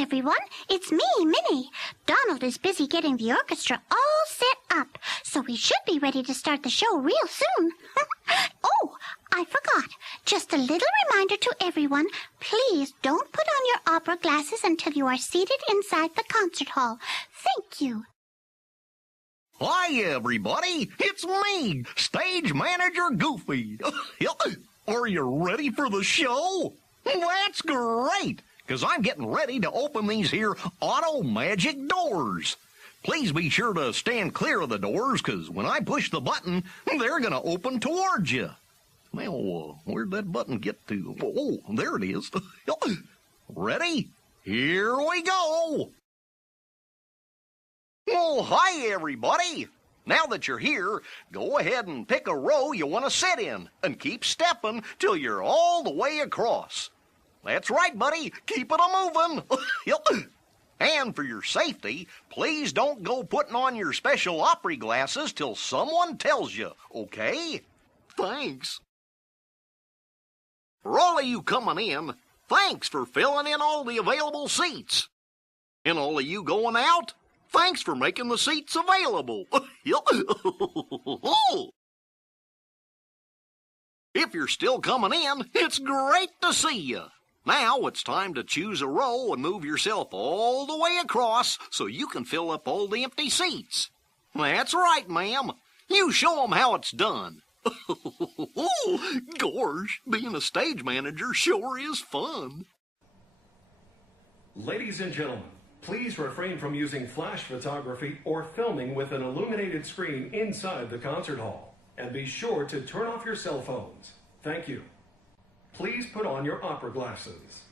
everyone. It's me, Minnie. Donald is busy getting the orchestra all set up, so we should be ready to start the show real soon. Oh, I forgot. Just a little reminder to everyone. Please don't put on your opera glasses until you are seated inside the concert hall. Thank you. Hi, everybody. It's me, Stage Manager Goofy. Are you ready for the show? That's great, because I'm getting ready to open these here auto-magic doors. Please be sure to stand clear of the doors, because when I push the button, they're going to open towards you. Well, where'd that button get to? Oh, there it is. Ready? Here we go. Well, hi, everybody. Now that you're here, go ahead and pick a row you want to sit in and keep stepping till you're all the way across. That's right, buddy. Keep it a-moving. And for your safety, please don't go putting on your special opera glasses till someone tells you, okay? Thanks. For all of you coming in, thanks for filling in all the available seats. And all of you going out, thanks for making the seats available. If you're still coming in, it's great to see you. Now it's time to choose a row and move yourself all the way across so you can fill up all the empty seats. That's right, ma'am. You show 'em how it's done. Gosh, being a stage manager sure is fun. Ladies and gentlemen, please refrain from using flash photography or filming with an illuminated screen inside the concert hall. And be sure to turn off your cell phones. Thank you. Please put on your opera glasses.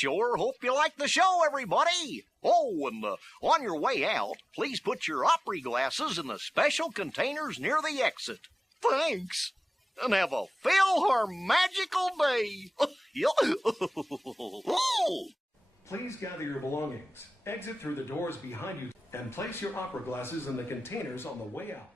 sure hope you like the show, everybody. Oh, and on your way out, please put your opry glasses in the special containers near the exit. Thanks. And have a PhilharMagical day. Please gather your belongings, exit through the doors behind you, and place your opera glasses in the containers on the way out.